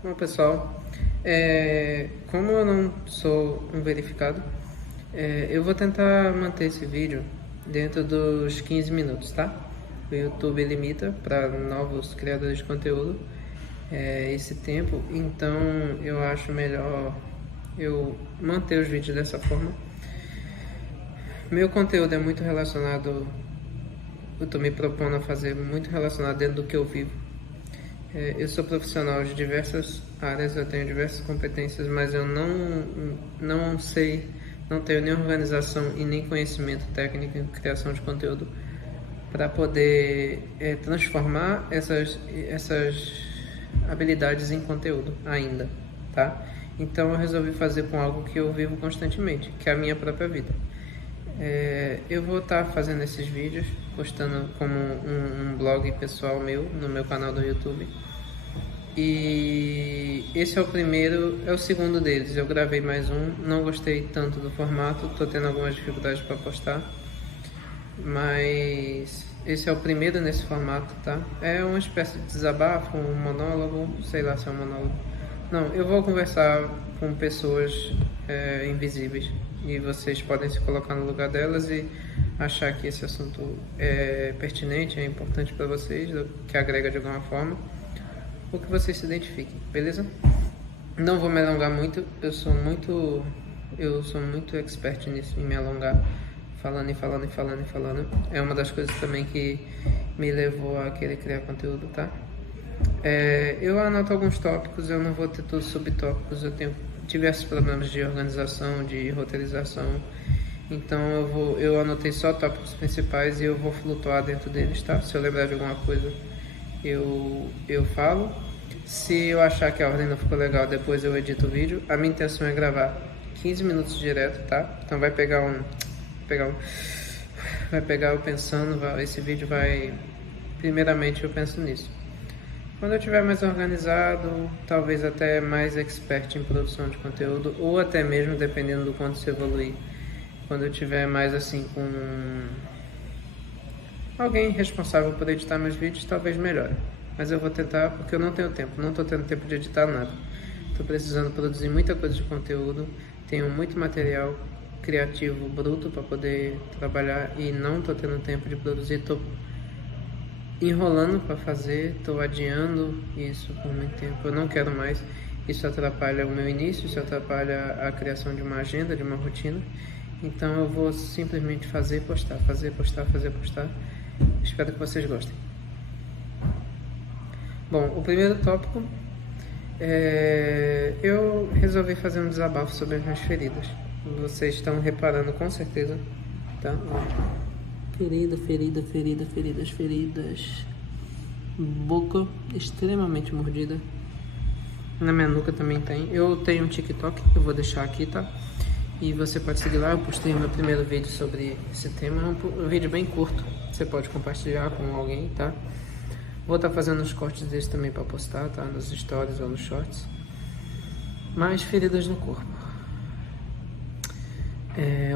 Bom, pessoal, como eu não sou um verificado, eu vou tentar manter esse vídeo dentro dos 15 minutos, tá? O YouTube limita para novos criadores de conteúdo esse tempo, então eu acho melhor eu manter os vídeos dessa forma. Meu conteúdo é muito relacionado, eu estou me propondo a fazer muito relacionado dentro do que eu vivo. Eu sou profissional de diversas áreas, eu tenho diversas competências, mas eu não sei, não tenho nem organização e nem conhecimento técnico em criação de conteúdo para poder transformar essas habilidades em conteúdo ainda, tá? Então eu resolvi fazer com algo que eu vivo constantemente, que é a minha própria vida. Eu vou estar fazendo esses vídeos, postando como um blog pessoal meu, no meu canal do YouTube. E esse é o segundo deles. Eu gravei mais um, não gostei tanto do formato, estou tendo algumas dificuldades para postar. Mas esse é o primeiro nesse formato, tá? É uma espécie de desabafo, um monólogo, sei lá se é um monólogo. Não, eu vou conversar com pessoas invisíveis e vocês podem se colocar no lugar delas e achar que esse assunto é pertinente, é importante para vocês, que agrega de alguma forma, ou que vocês se identifiquem, beleza? Não vou me alongar muito, eu sou muito expert nisso, em me alongar, falando. É uma das coisas também que me levou a querer criar conteúdo, tá? Eu anoto alguns tópicos, eu não vou ter todos os subtópicos, eu tenho diversos problemas de organização, de roteirização, então eu anotei só tópicos principais e eu vou flutuar dentro deles, tá? Se eu lembrar de alguma coisa, eu falo. Se eu achar que a ordem não ficou legal, depois eu edito o vídeo. A minha intenção é gravar 15 minutos direto, tá? Então vai pegar eu pensando, esse vídeo vai... Primeiramente eu penso nisso. Quando eu estiver mais organizado, talvez até mais expert em produção de conteúdo, ou até mesmo, dependendo do quanto você evoluir, quando eu estiver mais assim com alguém responsável por editar meus vídeos, talvez melhore. Mas eu vou tentar, porque eu não tenho tempo, não estou tendo tempo de editar nada. Estou precisando produzir muita coisa de conteúdo, tenho muito material criativo bruto para poder trabalhar e não estou tendo tempo de produzir, estou enrolando para fazer, estou adiando isso por muito tempo, eu não quero mais. Isso atrapalha o meu início, isso atrapalha a criação de uma agenda, de uma rotina. Então eu vou simplesmente fazer, postar. Espero que vocês gostem. Bom, o primeiro tópico eu resolvi fazer um desabafo sobre as minhas feridas. Vocês estão reparando com certeza, tá? Feridas. Boca extremamente mordida. Na minha nuca também tem. Eu tenho um TikTok, eu vou deixar aqui, tá? E você pode seguir lá, eu postei o meu primeiro vídeo sobre esse tema. É um vídeo bem curto, você pode compartilhar com alguém, tá? Vou estar fazendo uns cortes desse também para postar, tá? Nos stories ou nos shorts. Mais feridas no corpo.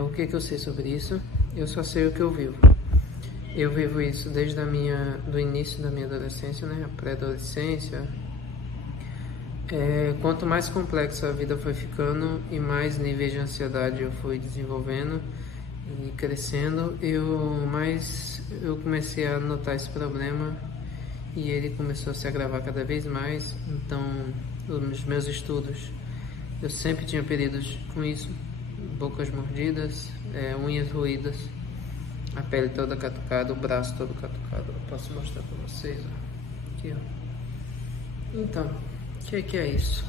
O que eu sei sobre isso? Eu só sei o que eu vivo. Eu vivo isso desde do início da minha adolescência, né? A pré-adolescência. Quanto mais complexa a vida foi ficando e mais níveis de ansiedade eu fui desenvolvendo e crescendo, mais eu comecei a notar esse problema e ele começou a se agravar cada vez mais. Então, nos meus estudos, eu sempre tinha períodos com isso, bocas mordidas, unhas roídas, a pele toda catucada, o braço todo catucado. Eu posso mostrar para vocês, ó. Aqui, ó. Então, o que é isso?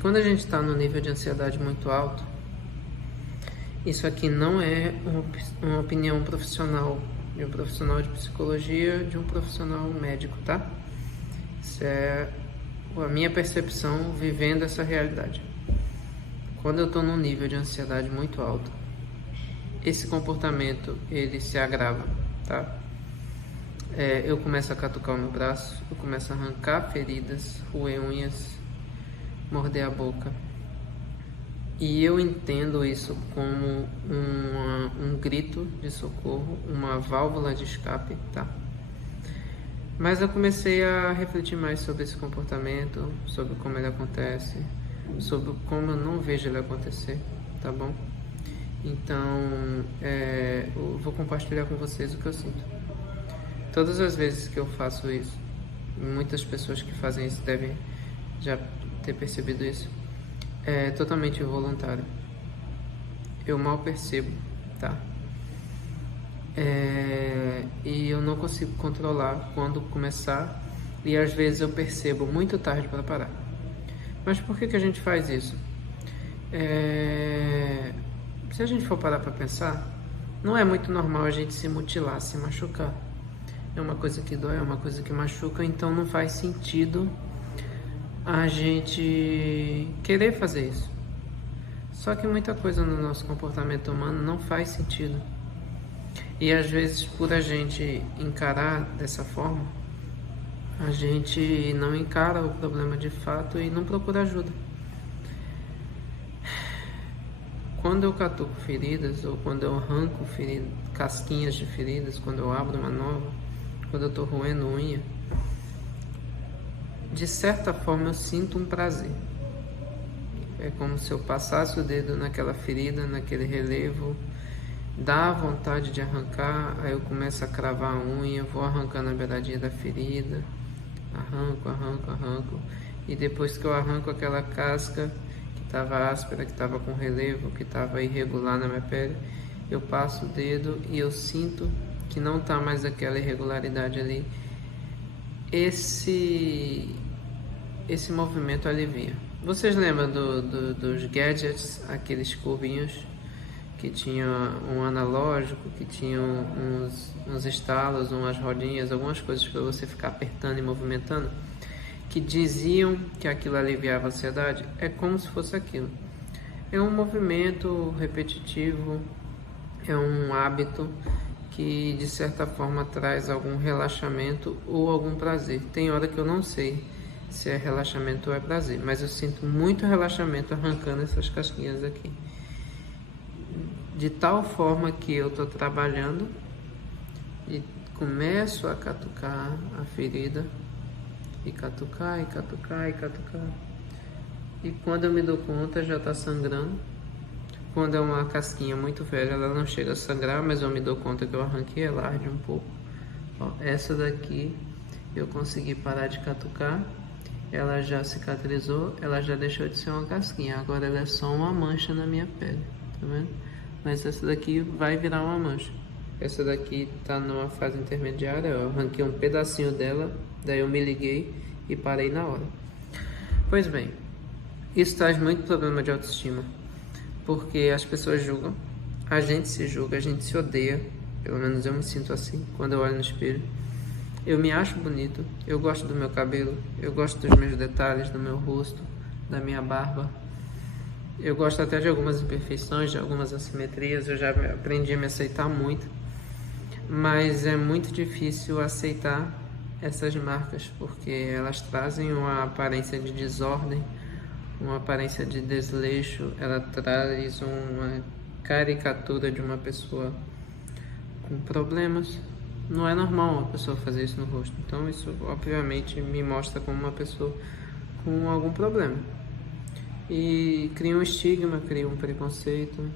Quando a gente está no nível de ansiedade muito alto, isso aqui não é uma opinião profissional, de um profissional de psicologia, de um profissional médico, tá? Isso é a minha percepção vivendo essa realidade. Quando eu estou num nível de ansiedade muito alto, esse comportamento ele se agrava, tá? Eu começo a catucar o meu braço, eu começo a arrancar feridas, roer unhas, morder a boca. E eu entendo isso como um grito de socorro, uma válvula de escape, tá? Mas eu comecei a refletir mais sobre esse comportamento, sobre como ele acontece, sobre como eu não vejo ele acontecer, tá bom? Então, eu vou compartilhar com vocês o que eu sinto. Todas as vezes que eu faço isso, muitas pessoas que fazem isso devem já ter percebido isso, é totalmente involuntário. Eu mal percebo, tá? E eu não consigo controlar quando começar, e às vezes eu percebo muito tarde para parar. Mas por que a gente faz isso? Se a gente for parar para pensar, não é muito normal a gente se mutilar, se machucar. É uma coisa que dói, é uma coisa que machuca, então não faz sentido a gente querer fazer isso. Só que muita coisa no nosso comportamento humano não faz sentido. E às vezes, por a gente encarar dessa forma, a gente não encara o problema de fato e não procura ajuda. Quando eu catuco feridas, ou quando eu arranco casquinhas de feridas, quando eu abro uma nova, quando eu estou roendo unha, de certa forma eu sinto um prazer. É como se eu passasse o dedo naquela ferida, naquele relevo, dá vontade de arrancar, aí eu começo a cravar a unha, vou arrancando a beiradinha da ferida, arranco, e depois que eu arranco aquela casca que estava áspera, que estava com relevo, que estava irregular na minha pele, eu passo o dedo e eu sinto que não está mais aquela irregularidade ali. Esse movimento alivia. Vocês lembram dos gadgets, aqueles cubinhos que tinha um analógico, que tinham uns estalos, umas rodinhas, algumas coisas para você ficar apertando e movimentando, que diziam que aquilo aliviava a ansiedade? É como se fosse aquilo. É um movimento repetitivo, é um hábito que de certa forma traz algum relaxamento ou algum prazer. Tem hora que eu não sei se é relaxamento ou é prazer, mas eu sinto muito relaxamento arrancando essas casquinhas aqui. De tal forma que eu estou trabalhando e começo a catucar a ferida, e catucar. E quando eu me dou conta já está sangrando. Quando é uma casquinha muito velha, ela não chega a sangrar, mas eu me dou conta que eu arranquei, ela arde um pouco. Ó, essa daqui eu consegui parar de catucar, ela já cicatrizou, ela já deixou de ser uma casquinha, agora ela é só uma mancha na minha pele, tá vendo? Mas essa daqui vai virar uma mancha. Essa daqui tá numa fase intermediária, eu arranquei um pedacinho dela, daí eu me liguei e parei na hora. Pois bem, isso traz muito problema de autoestima, porque as pessoas julgam, a gente se julga, a gente se odeia, pelo menos eu me sinto assim quando eu olho no espelho. Eu me acho bonito, eu gosto do meu cabelo, eu gosto dos meus detalhes, do meu rosto, da minha barba. Eu gosto até de algumas imperfeições, de algumas assimetrias, eu já aprendi a me aceitar muito. Mas é muito difícil aceitar essas marcas, porque elas trazem uma aparência de desordem, uma aparência de desleixo, ela traz uma caricatura de uma pessoa com problemas. Não é normal uma pessoa fazer isso no rosto, então isso obviamente me mostra como uma pessoa com algum problema. E cria um estigma, cria um preconceito.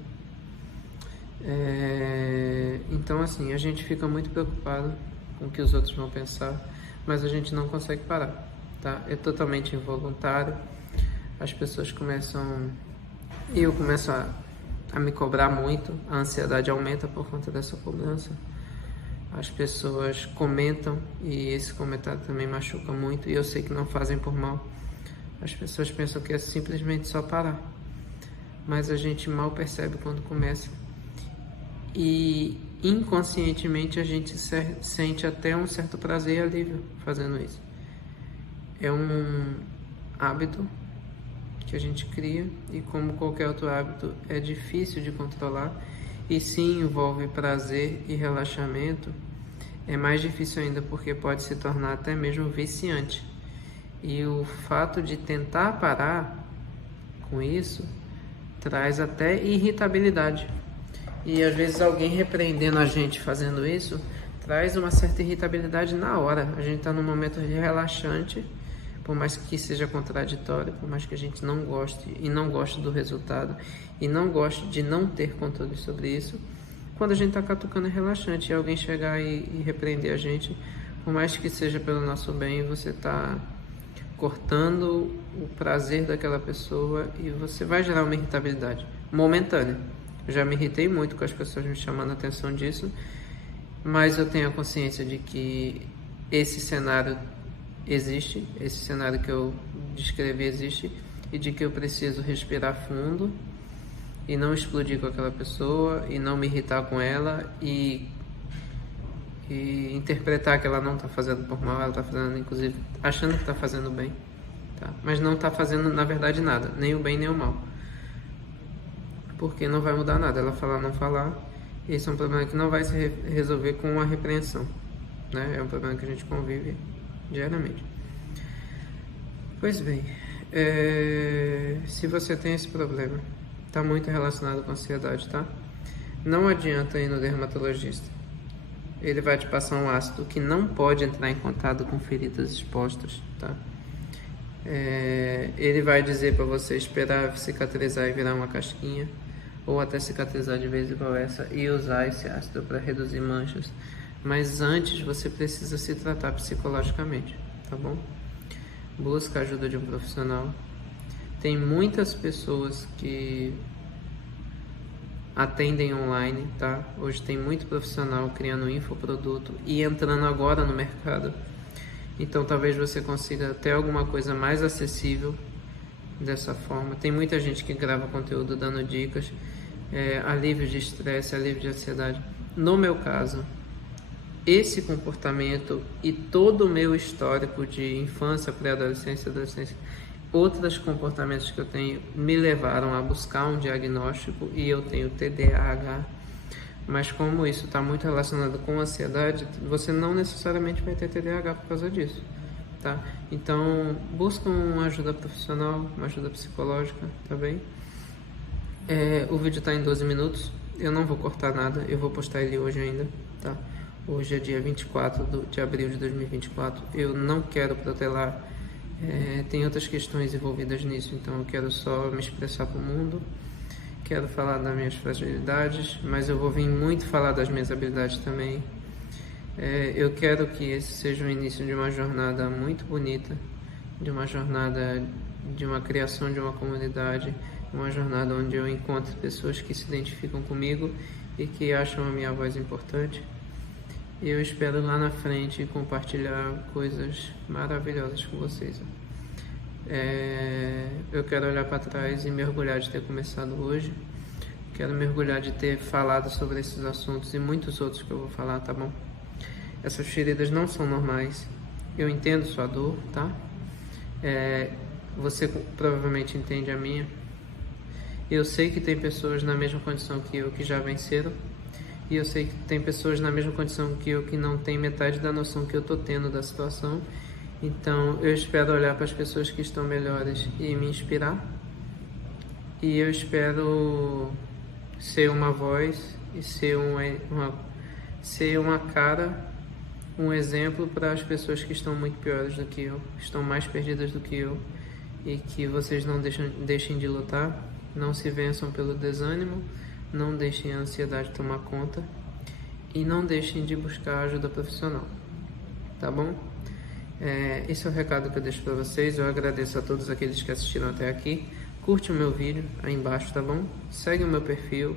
Então assim, a gente fica muito preocupado com o que os outros vão pensar, mas a gente não consegue parar, tá? É totalmente involuntário. As pessoas começam, e eu começo a me cobrar muito, a ansiedade aumenta por conta dessa cobrança. As pessoas comentam e esse comentário também machuca muito, e eu sei que não fazem por mal. As pessoas pensam que é simplesmente só parar, mas a gente mal percebe quando começa, e inconscientemente a gente sente até um certo prazer e alívio fazendo isso. É um hábito que a gente cria, e como qualquer outro hábito é difícil de controlar, e se envolve prazer e relaxamento, é mais difícil ainda, porque pode se tornar até mesmo viciante. E o fato de tentar parar com isso traz até irritabilidade. E às vezes alguém repreendendo a gente fazendo isso traz uma certa irritabilidade na hora. A gente está num momento relaxante, por mais que seja contraditório, por mais que a gente não goste e não goste do resultado e não goste de não ter controle sobre isso, quando a gente está catucando é relaxante e alguém chegar e repreender a gente, por mais que seja pelo nosso bem, você está cortando o prazer daquela pessoa e você vai gerar uma irritabilidade momentânea. Eu já me irritei muito com as pessoas me chamando a atenção disso, mas eu tenho a consciência de que esse cenário existe, esse cenário que eu descrevi existe, e de que eu preciso respirar fundo e não explodir com aquela pessoa e não me irritar com ela e interpretar que ela não está fazendo por mal, ela está fazendo, inclusive, achando que está fazendo bem, tá? Mas não está fazendo, na verdade, nada, nem o bem nem o mal, porque não vai mudar nada, ela falar, não falar. Esse é um problema que não vai se resolver com uma repreensão, né? É um problema que a gente convive diariamente. Pois bem, se você tem esse problema, está muito relacionado com ansiedade, tá? Não adianta ir no dermatologista. Ele vai te passar um ácido que não pode entrar em contato com feridas expostas, tá? Ele vai dizer para você esperar cicatrizar e virar uma casquinha, ou até cicatrizar de vez igual essa e usar esse ácido para reduzir manchas. Mas antes você precisa se tratar psicologicamente, tá bom? Busca a ajuda de um profissional. Tem muitas pessoas que atendem online, tá? Hoje tem muito profissional criando um infoproduto e entrando agora no mercado. Então talvez você consiga ter alguma coisa mais acessível dessa forma. Tem muita gente que grava conteúdo dando dicas, alívio de estresse, alívio de ansiedade. No meu caso, esse comportamento e todo o meu histórico de infância, pré-adolescência, adolescência, outros comportamentos que eu tenho me levaram a buscar um diagnóstico e eu tenho TDAH. Mas como isso está muito relacionado com ansiedade, você não necessariamente vai ter TDAH por causa disso, tá? Então, busca uma ajuda profissional, uma ajuda psicológica, tá bem? O vídeo está em 12 minutos, eu não vou cortar nada, eu vou postar ele hoje ainda, tá? Hoje é dia 24 de abril de 2024, eu não quero protelar, tem outras questões envolvidas nisso, então eu quero só me expressar para o mundo. Quero falar das minhas fragilidades, mas eu vou vir muito falar das minhas habilidades também. Eu quero que esse seja o início de uma jornada muito bonita, de uma jornada de uma criação de uma comunidade, uma jornada onde eu encontro pessoas que se identificam comigo e que acham a minha voz importante. E eu espero lá na frente compartilhar coisas maravilhosas com vocês. Eu quero olhar para trás e me orgulhar de ter começado hoje. Quero me orgulhar de ter falado sobre esses assuntos e muitos outros que eu vou falar, tá bom? Essas feridas não são normais. Eu entendo sua dor, tá? Você provavelmente entende a minha. Eu sei que tem pessoas na mesma condição que eu que já venceram. E eu sei que tem pessoas na mesma condição que eu que não tem metade da noção que eu tô tendo da situação. Então, eu espero olhar para as pessoas que estão melhores e me inspirar. E eu espero ser uma voz e ser uma cara, um exemplo para as pessoas que estão muito piores do que eu, estão mais perdidas do que eu. E que vocês não deixem de lutar, não se vençam pelo desânimo, não deixem a ansiedade tomar conta e não deixem de buscar ajuda profissional, tá bom? Esse é o recado que eu deixo para vocês. Eu agradeço a todos aqueles que assistiram até aqui. Curte o meu vídeo aí embaixo, tá bom? Segue o meu perfil,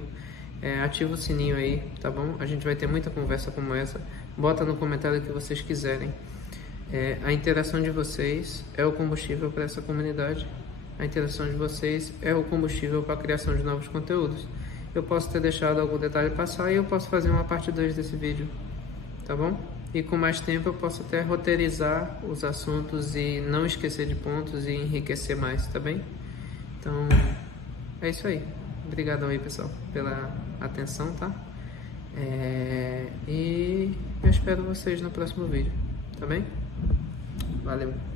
ativa o sininho aí, tá bom? A gente vai ter muita conversa como essa. Bota no comentário o que vocês quiserem. A interação de vocês é o combustível para essa comunidade. A interação de vocês é o combustível para a criação de novos conteúdos. Eu posso ter deixado algum detalhe passar e eu posso fazer uma parte 2 desse vídeo, tá bom? E com mais tempo eu posso até roteirizar os assuntos e não esquecer de pontos e enriquecer mais, tá bem? Então, é isso aí. Obrigadão aí, pessoal, pela atenção, tá? E eu espero vocês no próximo vídeo, tá bem? Valeu!